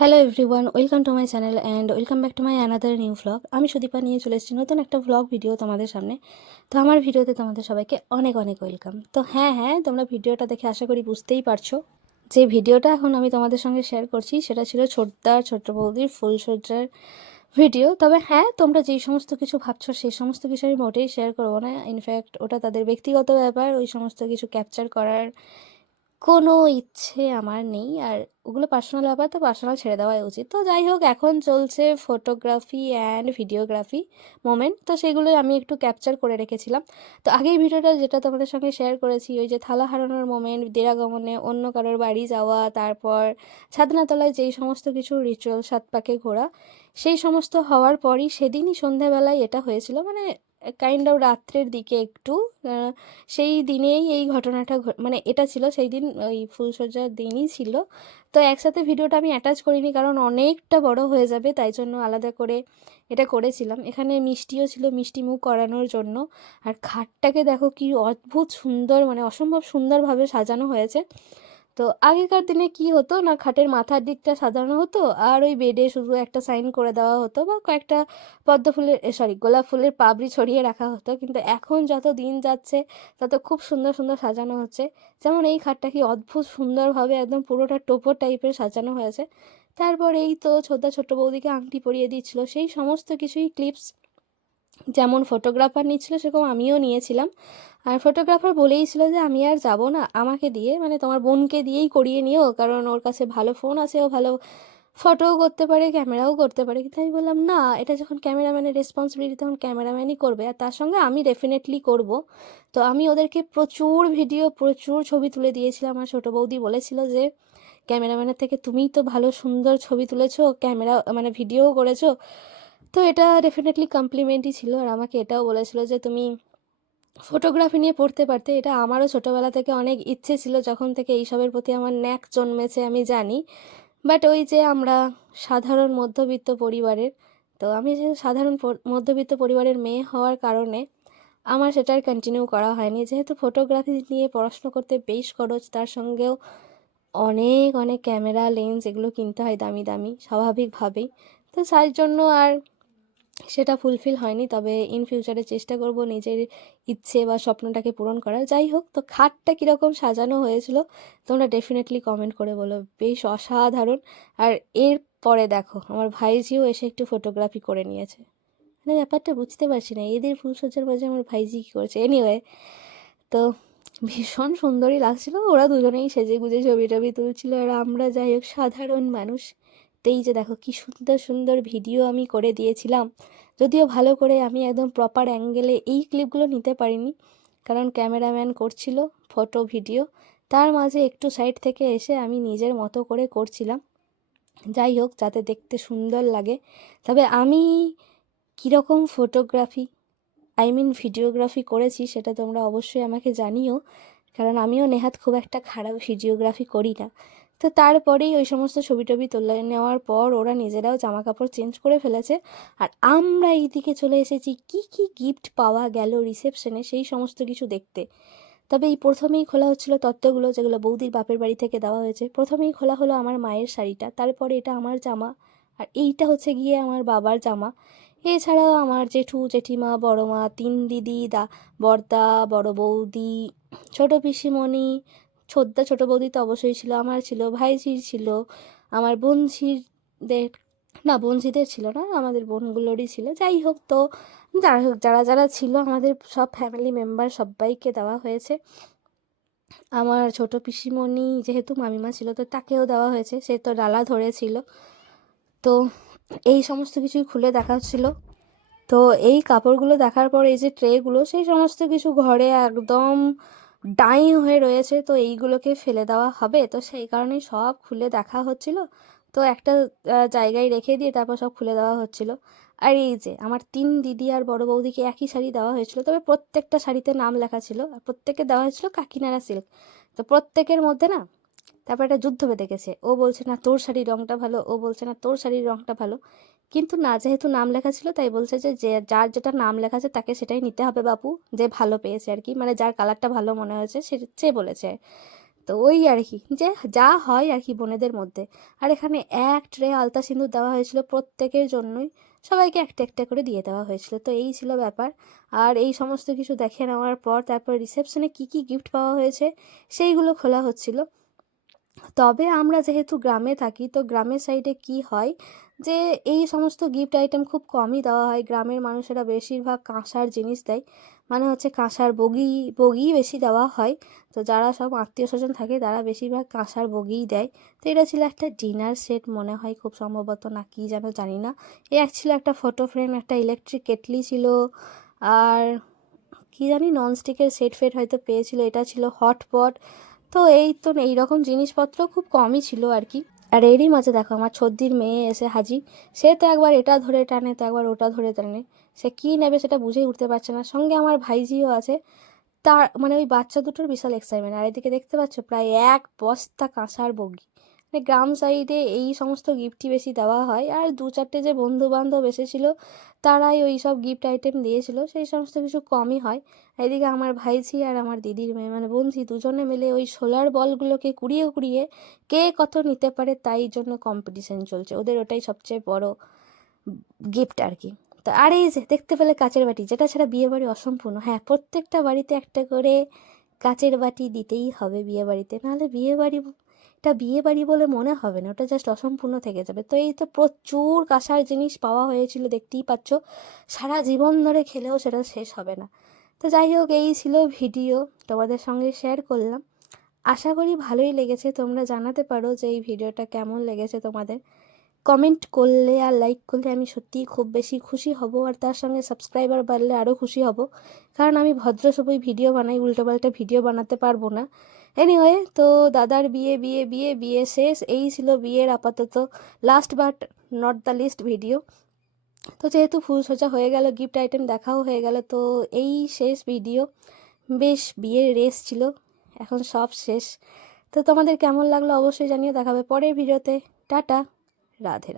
Hello everyone, welcome to my channel and welcome back to my another new vlog. আমি সুদীপা নিয়ে চলে এসেছি নতুন একটা ভ্লগ ভিডিও তোমাদের সামনে। তো আমার ভিডিওতে তোমাদের সবাইকে অনেক অনেক ওয়েলকাম। তো হ্যাঁ, তোমরা ভিডিওটা দেখে আশা করি বুঝতেই পারছো যে ভিডিওটা এখন আমি তোমাদের সঙ্গে শেয়ার করছি সেটা ছিল ছোটদার ছোট্ট বৌদির ফুলসজ্জার ভিডিও। তবে হ্যাঁ, তোমরা যেই সমস্ত কিছু ভাবছো সেই সমস্ত কিছু আমি মোটেই শেয়ার করবো না। ইনফ্যাক্ট ওটা তাদের ব্যক্তিগত ব্যাপার, ওই সমস্ত কিছু ক্যাপচার করার কোনো ইচ্ছে আমার নেই। আর ওগুলো পার্সোনাল ব্যাপার, তো পার্সোনাল ছেড়ে দেওয়াই উচিত। তো যাই হোক, এখন চলছে ফটোগ্রাফি অ্যান্ড ভিডিওগ্রাফি মোমেন্ট, তো সেগুলোই আমি একটু ক্যাপচার করে রেখেছিলাম। তো আগেই ভিডিওটা যেটা তোমাদের সঙ্গে শেয়ার করেছি, ওই যে থালা হারানোর মোমেন্ট, দেরাগমনে অন্য কারোর বাড়ি যাওয়া, তারপর ছাদনাতলায় যেই সমস্ত কিছু রিচুয়াল, সাত পাকে ঘোরা, সেই সমস্ত হওয়ার পরই সেদিনই সন্ধ্যাবেলায় এটা হয়েছিল, মানে কাইন্ড অফ রাত্রের দিকে একটু। সেই দিনেই এই ঘটনাটা মানে এটা ছিল সেই দিন, ওই ফুলসজ্জার দিনই ছিল। তো একসাথে ভিডিওটা আমি অ্যাটাচ করিনি কারণ অনেকটা বড় হয়ে যাবে, তাই জন্য আলাদা করে এটা করেছিলাম। এখানে মিষ্টিও ছিল, মিষ্টি মুখ করানোর জন্য। আর খাটটাকে দেখো কি অদ্ভুত সুন্দর, মানে অসম্ভব সুন্দরভাবে সাজানো হয়েছে। তো আগেকার দিনে কি হতো না, খাটের মাথার দিকটা সাজানো হতো আর ওই বেডে শুধু একটা সাইন করে দেওয়া হতো বা কয়েকটা পদ্ম ফুলের গোলাপ ফুলের পাপড়ি ছড়িয়ে রাখা হতো। কিন্তু এখন যত দিন যাচ্ছে তত খুব সুন্দর সুন্দর সাজানো হচ্ছে। যেমন এই খাটটা কি অদ্ভুত সুন্দরভাবে একদম পুরোটা টোপর টাইপের সাজানো হয়েছে। তারপর এই তো ছোট্ট বৌদিকে আংটি পরিয়ে দিচ্ছিল, সেই সমস্ত কিছুই ক্লিপস যেমন ফটোগ্রাফার নিচ্ছিল সেরকম আমিও নিয়েছিলাম। আর ফটোগ্রাফার বলেই ছিল যে আমি আর যাব না, আমাকে দিয়ে, মানে তোমার বোনকে দিয়েই করিয়ে নিও, কারণ ওর কাছে ভালো ফোন আছে, ও ভালো ফটোও করতে পারে, ক্যামেরাও করতে পারে। কিন্তু আমি বললাম না, এটা যখন ক্যামেরাম্যানের রেসপন্সিবিলিটি তখন ক্যামেরাম্যানই করবে, আর তার সঙ্গে আমি ডেফিনেটলি করব। তো আমি ওদেরকে প্রচুর ভিডিও, প্রচুর ছবি তুলে দিয়েছিলাম। আমার ছোটো বৌদি বলেছিল যে ক্যামেরাম্যানের থেকে তুমিই তো ভালো সুন্দর ছবি তুলেছো, ক্যামেরা মানে ভিডিওও করেছো। তো এটা ডেফিনেটলি কমপ্লিমেন্টই ছিল। আর আমাকে এটাও বলেছিল যে তুমি ফটোগ্রাফি নিয়ে পড়তে পারতে। এটা আমারও ছোটোবেলা থেকে অনেক ইচ্ছে ছিল, যখন থেকে এইসবের প্রতি আমার ন্যাক জন্মেছে আমি জানি। বাট ওই যে আমরা সাধারণ মধ্যবিত্ত পরিবারের, তো আমি যে সাধারণ মধ্যবিত্ত পরিবারের মেয়ে হওয়ার কারণে আমার সেটা আর কন্টিনিউ করা হয়নি। যেহেতু ফটোগ্রাফি নিয়ে পড়াশুনো করতে বেশ খরচ, তার সঙ্গেও অনেক অনেক ক্যামেরা লেন্স এগুলো কিনতে হয় দামি দামি স্বাভাবিকভাবেই। তো তার জন্য আর সেটা ফুলফিল হয়নি। তবে ইন ফিউচারে চেষ্টা করব নিজের ইচ্ছে বা স্বপ্নটাকে পূরণ করার। যাই হোক, তো খাটটা কীরকম সাজানো হয়েছিল তোমরা ডেফিনেটলি কমেন্ট করে বলো, বেশ অসাধারণ। আর এর পরে দেখো আমার ভাইজিও এসে একটু ফটোগ্রাফি করে নিয়েছে। মানে ব্যাপারটা বুঝতে পারছি না, এদের ফুলসজ্জার মাঝে আমার ভাইজি কী করেছে। এনিওয়ে, তো ভীষণ সুন্দরই লাগছিল, ওরা দুজনেই সেজে গুজে ছবি টবি তুলছিল। আর আমরা যাই হোক সাধারণ মানুষ। তো এই যে দেখো কি সুন্দর সুন্দর ভিডিও আমি করে দিয়েছিলাম। যদিও ভালো করে আমি একদম প্রপার অ্যাঙ্গেলে এই ক্লিপগুলো নিতে পারিনি, কারণ ক্যামেরাম্যান করছিল ফটো ভিডিও, তার মাঝে একটু সাইড থেকে এসে আমি নিজের মতো করে করছিলাম। যাই হোক, যাতে দেখতে সুন্দর লাগে। তবে আমি কীরকম ফটোগ্রাফি, ভিডিওগ্রাফি করেছি সেটা তোমরা অবশ্যই আমাকে জানিও, কারণ আমিও নেহাত খুব একটা খারাপ ভিডিওগ্রাফি করি না। তো তারপরেই ওই সমস্ত ছবি টবি তুলে নেওয়ার পর ওরা নিজেরাও জামা কাপড় চেঞ্জ করে ফেলেছে। আর আমরা এইদিকে চলে এসেছি কি কি গিফট পাওয়া গেল রিসেপশনে সেই সমস্ত কিছু দেখতে। তবে এই প্রথমেই খোলা হচ্ছিল তত্ত্বগুলো, যেগুলো বৌদির বাপের বাড়ি থেকে দেওয়া হয়েছে। প্রথমেই খোলা হলো আমার মায়ের শাড়িটা, তারপরে এটা আমার জামা, আর এইটা হচ্ছে গিয়ে আমার বাবার জামা। এছাড়াও আমার জেঠু জেঠিমা, বড় মা, তিন দিদি, বড়দা, বড় বৌদি, ছোট পিসিমণি, ছোট বৌদি তো অবশ্যই ছিল, আমার ছিল, ভাইঝির ছিল, আমার বোনঝিদের, না বোনঝিদের ছিল না, আমাদের বোনগুলোরই ছিল। যাই হোক, তো যারা যারা ছিল আমাদের সব ফ্যামিলি মেম্বার সবাইকে দেওয়া হয়েছে। আমার ছোট পিসিমণি যেহেতু মামিমা ছিল তো তাকেও দেওয়া হয়েছে, সে তো ডালা ধরেছিল। তো এই সমস্ত কিছুই খুলে দেখা হচ্ছিল। তো এই কাপড়গুলো দেখার পর এই যে ট্রেগুলো, সেই সমস্ত কিছু ঘরে একদম ডাই হয়ে রয়েছে, তো এইগুলোকে ফেলে দেওয়া হবে, তো সেই কারণেই সব খুলে দেখা হচ্ছিল। তো একটা জায়গায় রেখে দিয়ে তারপর সব খুলে দেওয়া হচ্ছিল। আর এই যে আমার তিন দিদি আর বড় বৌদিকে একই শাড়ি দেওয়া হয়েছিল, তবে প্রত্যেকটা শাড়িতে নাম লেখা ছিল, আর প্রত্যেকে দেওয়া হয়েছিল কাকিনাড়া সিল্ক। তো প্রত্যেকের মধ্যে না তারপর একটা যুদ্ধ বেঁধে গেছে, ও বলছে না তোর শাড়ির রঙটা ভালো, ও বলছে না তোর শাড়ির রঙটা ভালো। কিন্তু না, যেহেতু নাম লেখা ছিল তাই বলছে যে যার যেটা নাম লেখা আছে তাকে সেটাই নিতে হবে বাপু, যে ভালো পেয়েছে আর কি, মানে যার কালারটা ভালো মনে হয়েছে সে বলেছে। তো ওই আর কি, যে যা হয় আর কি বোনেদের মধ্যে। আর এখানে এক ট্রে আলতা সিঁদুর দেওয়া হয়েছিল প্রত্যেকের জন্যই, সবাইকে একটা একটা করে দিয়ে দেওয়া হয়েছিল। তো এই ছিল ব্যাপার। আর এই সমস্ত কিছু দেখে নেওয়ার পর তারপর রিসেপশনে কী কী গিফট পাওয়া হয়েছে সেইগুলো খোলা হচ্ছিল। তবে আমরা যেহেতু গ্রামে থাকি, তো গ্রামের সাইডে কি হয় যে এই সমস্ত গিফট আইটেম খুব কমই দেওয়া হয়। গ্রামের মানুষেরা বেশিরভাগ কাঁসার জিনিস দেয়, মানে হচ্ছে কাঁসার বগি বগি বেশি দেওয়া হয়। তো যারা সব আত্মীয় স্বজন থাকে তারা বেশিরভাগ কাঁসার বগিই দেয়। তো এটা ছিল একটা ডিনার সেট মনে হয়, খুব সম্ভবত, না কি যেন জানি না। এক ছিল একটা ফটো ফ্রেম, একটা ইলেকট্রিক কেটলি ছিল, আর কি জানি ননস্টিকের সেট ফেট হয়তো পেয়েছিল, এটা ছিল হটপট। তো এই তো এইরকম জিনিসপত্র খুব কমই ছিল আর কি। আর এরই মাঝে দেখো আমার ছদ্দির মেয়ে এসে হাজির। সে তো একবার এটা ধরে টানে, তো একবার ওটা ধরে টানে, সে কী নেবে সেটা বুঝেই উঠতে পারছে না। সঙ্গে আমার ভাইজিও আছে, তার মানে ওই বাচ্চা দুটোর বিশাল এক্সাইটমেন্ট। আর এদিকে দেখতে পাচ্ছ প্রায় এক বস্তা কাঁসার বগি। মানে গ্রাম সাইডে এই সমস্ত গিফটই বেশি দেওয়া হয়। আর দু চারটে যে বন্ধু বান্ধব এসেছিল তারাই ওই সব গিফট আইটেম দিয়েছিল, সেই সমস্ত কিছু কমই হয়। এদিকে আমার ভাইঝি আর আমার দিদির মেয়ে মানে বোনঝি দুজনে মিলে ওই সোলার বলগুলোকে কুড়িয়ে কুড়িয়ে কে কত নিতে পারে তাই জন্য কম্পিটিশন চলছে, ওদের ওটাই সবচেয়ে বড় গিফট আর কি। তো আর এই যে দেখতে পেলে কাচের বাটি, যেটা ছাড়া বিয়ে বাড়ি অসম্পূর্ণ। হ্যাঁ, প্রত্যেকটা বাড়িতে একটা করে কাচের বাটি দিতেই হবে বিয়ে বাড়িতে, নাহলে বিয়ে বাড়ি, এটা বিয়ে বাড়ি বলে মনে হবে না, ওটা জাস্ট অসম্পূর্ণ থেকে যাবে। তো এই তো প্রচুর কাঁসার জিনিস পাওয়া হয়েছিল, দেখতেই পাচ্ছ, সারা জীবন ধরে খেলেও সেটা শেষ হবে না। তো যাই হোক, এই ছিল ভিডিও, তোমাদের সঙ্গে শেয়ার করলাম। আশা করি ভালোই লেগেছে। তোমরা জানাতে পারো যে এই ভিডিওটা কেমন লেগেছে তোমাদের। কমেন্ট করলে আর লাইক করলে আমি সত্যিই খুব বেশি খুশি হব, আর তার সঙ্গে সাবস্ক্রাইবার বাড়লে আরও খুশি হব, কারণ আমি ভদ্রসভ্য ভিডিও বানাই, উল্টোপাল্টা ভিডিও বানাতে পারবো না। এনিওয়ে, তো দাদার বিয়ে বিয়ে বিয়ে বিয়ে শেষ, এই ছিল বিয়ের আপাতত last but not the least video. তো যেহেতু ফুল সোজা হয়ে গেল, গিফট আইটেম দেখাও হয়ে গেল, তো এই শেষ ভিডিও। বেশ বিয়ের রেস ছিল, এখন সব শেষ। তো তোমাদের কেমন লাগলো অবশ্যই জানিও। দেখাবে পরের ভিডিওতে। টাটা, রাধে রাধে।